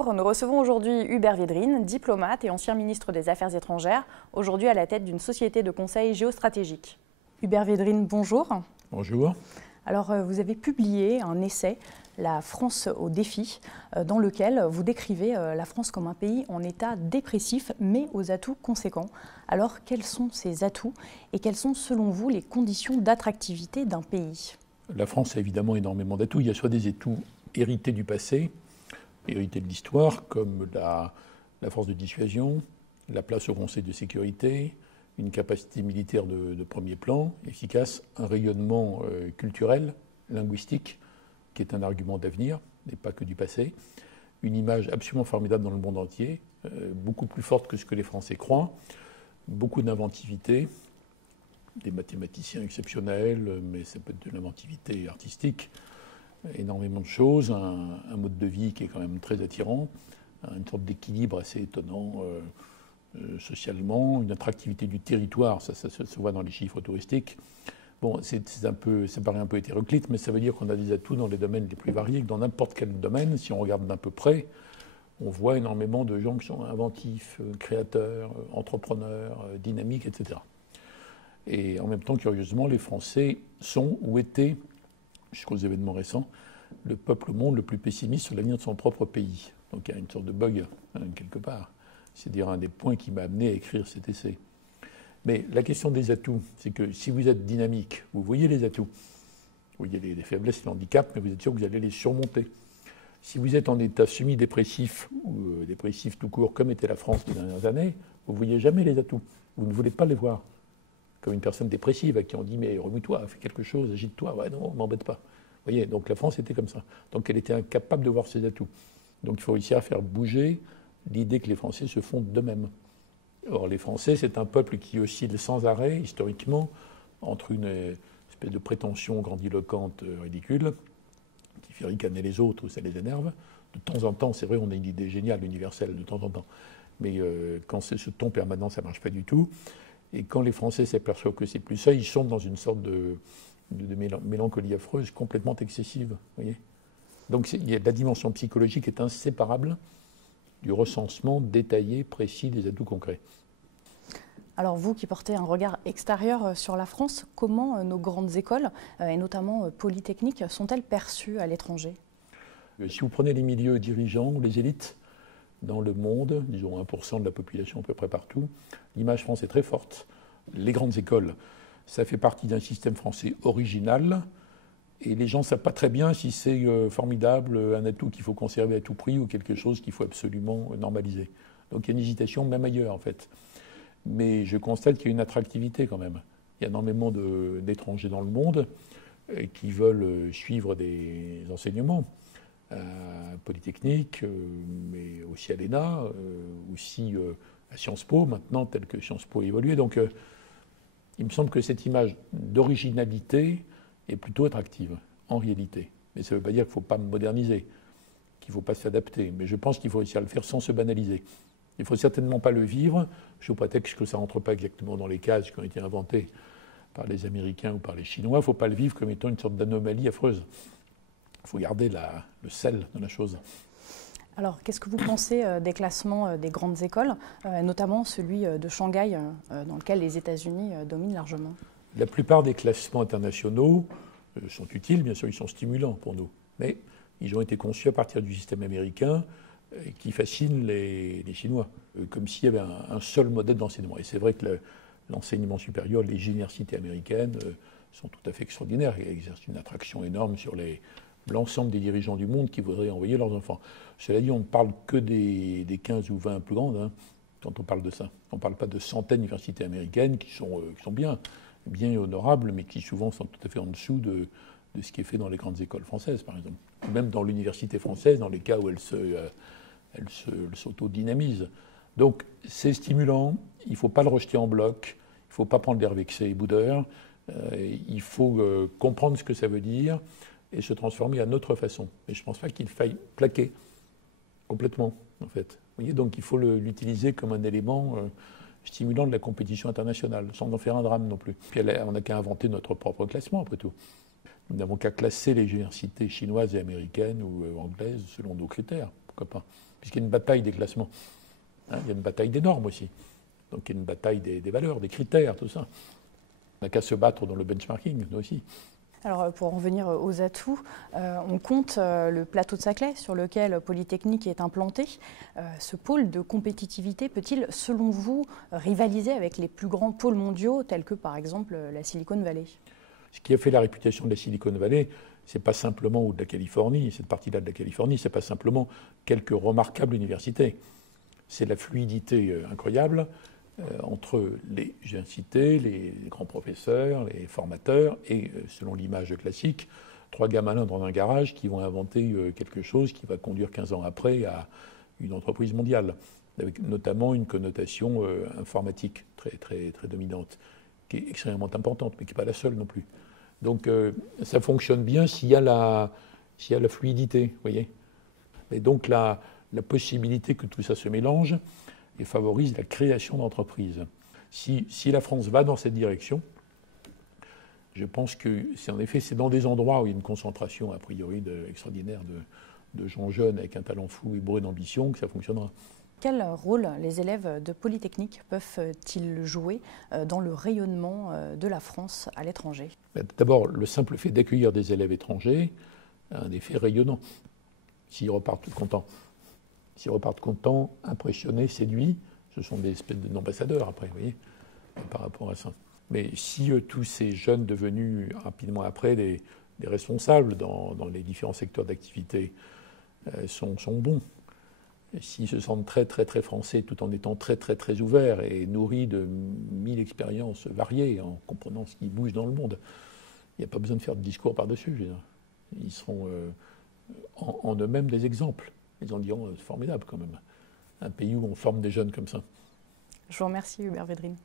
Bonjour, nous recevons aujourd'hui Hubert Védrine, diplomate et ancien ministre des Affaires étrangères, aujourd'hui à la tête d'une société de conseil géostratégique. Hubert Védrine, bonjour. Bonjour. Alors, vous avez publié un essai, La France au défi, dans lequel vous décrivez la France comme un pays en état dépressif, mais aux atouts conséquents. Alors, quels sont ces atouts et quelles sont, selon vous, les conditions d'attractivité d'un pays ? La France a évidemment énormément d'atouts. Il y a soit des atouts hérités du passé, hérités de l'histoire, comme la force de dissuasion, la place au Conseil de sécurité, une capacité militaire de premier plan, efficace, un rayonnement culturel, linguistique, qui est un argument d'avenir, et pas que du passé, une image absolument formidable dans le monde entier, beaucoup plus forte que ce que les Français croient, beaucoup d'inventivité, des mathématiciens exceptionnels, mais ça peut être de l'inventivité artistique, énormément de choses, un mode de vie qui est quand même très attirant, une sorte d'équilibre assez étonnant socialement, une attractivité du territoire, ça se voit dans les chiffres touristiques. Bon, ça paraît un peu hétéroclite, mais ça veut dire qu'on a des atouts dans les domaines les plus variés, que dans n'importe quel domaine, si on regarde d'un peu près, on voit énormément de gens qui sont inventifs, créateurs, entrepreneurs, dynamiques, etc. Et en même temps, curieusement, les Français sont ou étaient, jusqu'aux événements récents, le peuple au monde le plus pessimiste sur l'avenir de son propre pays. Donc il y a une sorte de bug, quelque part. C'est-à-dire un des points qui m'a amené à écrire cet essai. Mais la question des atouts, c'est que si vous êtes dynamique, vous voyez les atouts, vous voyez les faiblesses, les handicaps, mais vous êtes sûr que vous allez les surmonter. Si vous êtes en état semi-dépressif, ou dépressif tout court, comme était la France ces dernières années, vous ne voyez jamais les atouts. Vous ne voulez pas les voir. Comme une personne dépressive à qui on dit « mais remue-toi, fais quelque chose, agite-toi ». « Ouais, non, m'embête pas ». Vous voyez, donc la France était comme ça. Donc elle était incapable de voir ses atouts. Donc il faut réussir à faire bouger l'idée que les Français se font d'eux-mêmes. Or, les Français, c'est un peuple qui oscille sans arrêt, historiquement, entre une espèce de prétention grandiloquente ridicule, qui fait ricaner les autres ou ça les énerve. De temps en temps, c'est vrai, on a une idée géniale, universelle, de temps en temps. Mais quand c'est ce ton permanent, ça ne marche pas du tout. Et quand les Français s'aperçoivent que c'est plus ça, ils sont dans une sorte de mélancolie affreuse complètement excessive. Voyez. Donc la dimension psychologique est inséparable du recensement détaillé, précis des atouts concrets. Alors vous qui portez un regard extérieur sur la France, comment nos grandes écoles, et notamment polytechniques, sont-elles perçues à l'étranger ? Si vous prenez les milieux dirigeants, les élites, dans le monde, disons 1% de la population à peu près partout, l'image France est très forte. Les grandes écoles, ça fait partie d'un système français original, et les gens ne savent pas très bien si c'est formidable, un atout qu'il faut conserver à tout prix ou quelque chose qu'il faut absolument normaliser. Donc il y a une hésitation même ailleurs en fait. Mais je constate qu'il y a une attractivité quand même. Il y a énormément d'étrangers dans le monde qui veulent suivre des enseignements polytechniques, mais aussi à l'ENA, aussi à Sciences Po maintenant, tel que Sciences Po a évolué. Donc il me semble que cette image d'originalité est plutôt attractive, en réalité. Mais ça ne veut pas dire qu'il ne faut pas moderniser, qu'il ne faut pas s'adapter. Mais je pense qu'il faut réussir à le faire sans se banaliser. Il ne faut certainement pas le vivre, sous prétexte que ça ne rentre pas exactement dans les cases qui ont été inventées par les Américains ou par les Chinois. Il ne faut pas le vivre comme étant une sorte d'anomalie affreuse. Il faut garder le sel de la chose. Alors, qu'est-ce que vous pensez des classements des grandes écoles, notamment celui de Shanghai, dans lequel les États-Unis dominent largement ? La plupart des classements internationaux sont utiles, bien sûr, ils sont stimulants pour nous. Mais ils ont été conçus à partir du système américain qui fascine les Chinois, comme s'il y avait un seul modèle d'enseignement. Et c'est vrai que l'enseignement supérieur, les universités américaines sont tout à fait extraordinaires et exercent une attraction énorme sur l'ensemble des dirigeants du monde qui voudraient envoyer leurs enfants. Cela dit, on ne parle que des 15 ou 20 plus grandes quand on parle de ça. On ne parle pas de centaines d'universités américaines qui sont bien honorables, mais qui souvent sont tout à fait en dessous de ce qui est fait dans les grandes écoles françaises, par exemple. Même dans l'université française, dans les cas où elle s'auto-dynamise. Donc c'est stimulant, il ne faut pas le rejeter en bloc, il ne faut pas prendre l'air vexé et boudeur, il faut comprendre ce que ça veut dire et se transformer à notre façon. Et je ne pense pas qu'il faille plaquer complètement, en fait. Vous voyez, donc il faut l'utiliser comme un élément stimulant de la compétition internationale, sans en faire un drame non plus. Puis on n'a qu'à inventer notre propre classement, après tout. Nous n'avons qu'à classer les universités chinoises et américaines ou anglaises selon nos critères. pourquoi pas. Puisqu'il y a une bataille des classements. Hein, il y a une bataille des normes aussi. Donc il y a une bataille des valeurs, des critères, tout ça. On n'a qu'à se battre dans le benchmarking, nous aussi. Alors pour en revenir aux atouts, on compte le plateau de Saclay sur lequel Polytechnique est implanté. Ce pôle de compétitivité peut-il, selon vous, rivaliser avec les plus grands pôles mondiaux tels que par exemple la Silicon Valley? Ce qui a fait la réputation de la Silicon Valley, c'est pas simplement, ou de la Californie, cette partie-là de la Californie, c'est pas simplement quelques remarquables universités. C'est la fluidité incroyable entre les, j'ai incité, les grands professeurs, les formateurs et, selon l'image classique, trois gars malins dans un garage qui vont inventer quelque chose qui va conduire 15 ans après à une entreprise mondiale, avec notamment une connotation informatique très, très, très dominante, qui est extrêmement importante, mais qui n'est pas la seule non plus. Donc ça fonctionne bien s'il y a la fluidité, vous voyez. Et donc la possibilité que tout ça se mélange et favorise la création d'entreprises. Si la France va dans cette direction, je pense que c'est en effet c'est dans des endroits où il y a une concentration a priori extraordinaire de gens jeunes avec un talent fou et bourré d'ambition que ça fonctionnera. Quel rôle les élèves de Polytechnique peuvent-ils jouer dans le rayonnement de la France à l'étranger? D'abord, le simple fait d'accueillir des élèves étrangers a un effet rayonnant. S'ils repartent contents. S'ils repartent contents, impressionnés, séduits, ce sont des espèces d'ambassadeurs après, vous voyez, par rapport à ça. Mais si tous ces jeunes devenus rapidement après des responsables dans les différents secteurs d'activité sont bons, s'ils se sentent très très très français tout en étant très très très ouverts et nourris de 1000 expériences variées, en comprenant ce qui bouge dans le monde, il n'y a pas besoin de faire de discours par-dessus. Ils seront en eux-mêmes des exemples. Ils en diront c'est formidable quand même, un pays où on forme des jeunes comme ça. Je vous remercie Hubert Védrine.